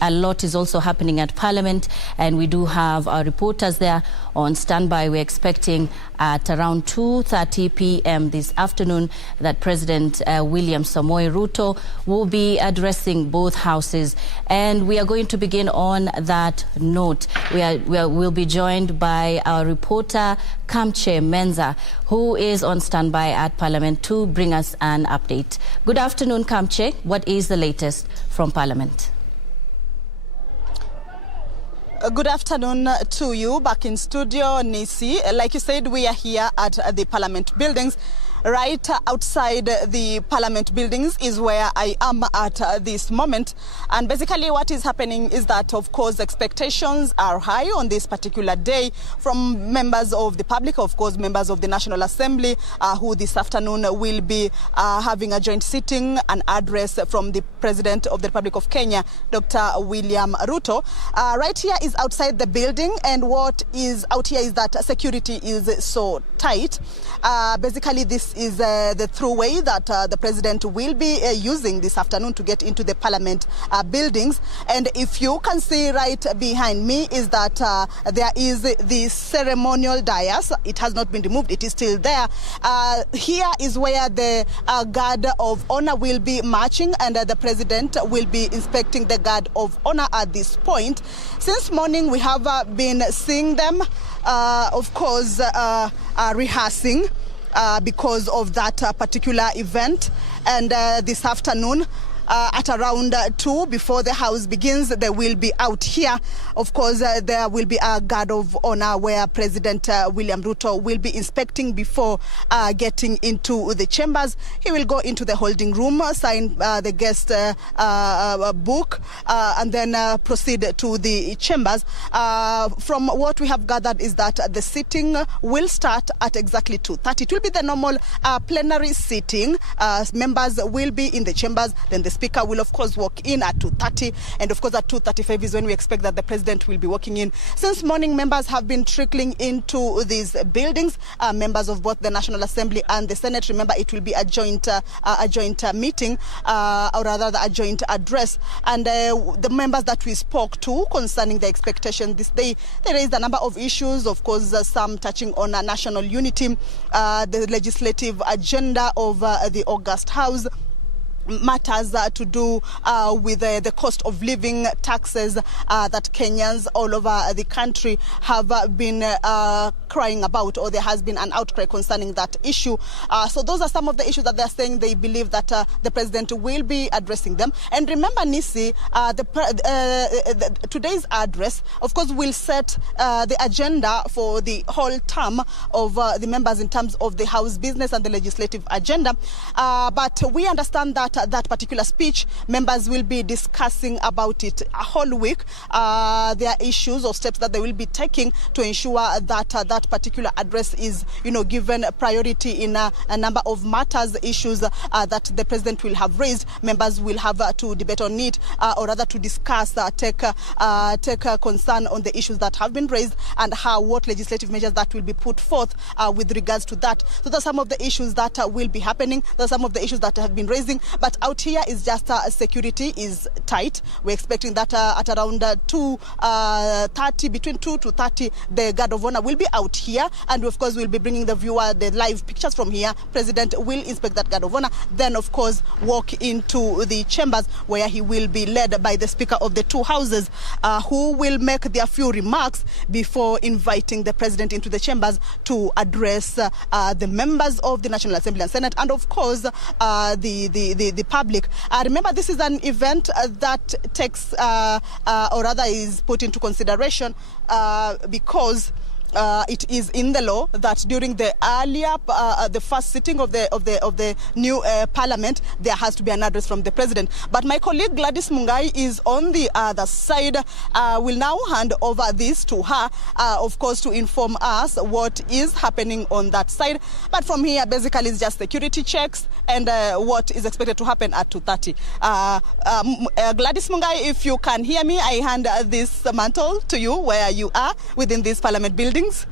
A lot is also happening at Parliament, and we do have our reporters there on standby. We're expecting at around 2:30 p.m. this afternoon that President William Ruto will be addressing both houses. And we are going to begin on that note. We'll be joined by our reporter Kamche Menza, who is on standby at Parliament to bring us an update. Good afternoon, Kamche. What is the latest from Parliament? Good afternoon to you back in studio, Nisi. Like you said, we are here at the Parliament buildings. Right outside the Parliament buildings is where I am at this moment. And basically what is happening is that, of course, expectations are high on this particular day from members of the public, of course, members of the National Assembly, who this afternoon will be having a joint sitting, an address from the President of the Republic of Kenya, Dr. William Ruto. Right here is outside the building, and what is out here is that security is so tight. Basically, this is the throughway that the President will be using this afternoon to get into the Parliament buildings. And if you can see right behind me is that there is the ceremonial dais. It has not been removed. It is still there. Here is where the guard of honor will be marching, and the President will be inspecting the guard of honor at this point. Since morning, we have been seeing them, of course, rehearsing because of that particular event. And this afternoon, at around 2, before the House begins, they will be out here. Of course, there will be a guard of honor where President William Ruto will be inspecting before getting into the chambers. He will go into the holding room, sign the guest book, and then proceed to the chambers. From what we have gathered is that the sitting will start at exactly 2:30. It will be the normal plenary sitting. Members will be in the chambers, then the Speaker will, of course, walk in at 2:30, and of course at 2:35 is when we expect that the President will be walking in. Since morning, members have been trickling into these buildings, members of both the National Assembly and the Senate. Remember, it will be a joint meeting, or rather a joint address. And the members that we spoke to concerning the expectation this day, they raised a number of issues, of course, some touching on national unity, the legislative agenda of the August House, matters to do with the cost of living, taxes that Kenyans all over the country have been crying about, or there has been an outcry concerning that issue. So those are some of the issues that they're saying they believe that the President will be addressing them. And remember, Nisi, today's address, of course, will set the agenda for the whole term of the members in terms of the House business and the legislative agenda. But we understand that that particular speech, members will be discussing about it a whole week. There are issues or steps that they will be taking to ensure that that particular address is, given priority in a number of matters, issues that the President will have raised. Members will have to debate on it, or rather to discuss, take concern on the issues that have been raised, and what legislative measures that will be put forth with regards to that. So those are some of the issues that will be happening. Those are some of the issues that have been raising. But out here is just security is tight. We're expecting that at around 2:30, between 2 to 30, the guard of honor will be out here, and of course we'll be bringing the viewer the live pictures from here. President will inspect that guard of honor, then of course walk into the chambers where he will be led by the Speaker of the two houses, who will make their few remarks before inviting the President into the chambers to address the members of the National Assembly and Senate, and of course the public. Remember, this is an event that takes, or rather is put into consideration because it is in the law that during the the first sitting of the new Parliament, there has to be an address from the President. But my colleague Gladys Mungai is on the other side. Will now hand over this to her, of course, to inform us what is happening on that side. But from here, basically, it's just security checks and what is expected to happen at 2:30. Gladys Mungai, if you can hear me, I hand this mantle to you where you are within these Parliament buildings.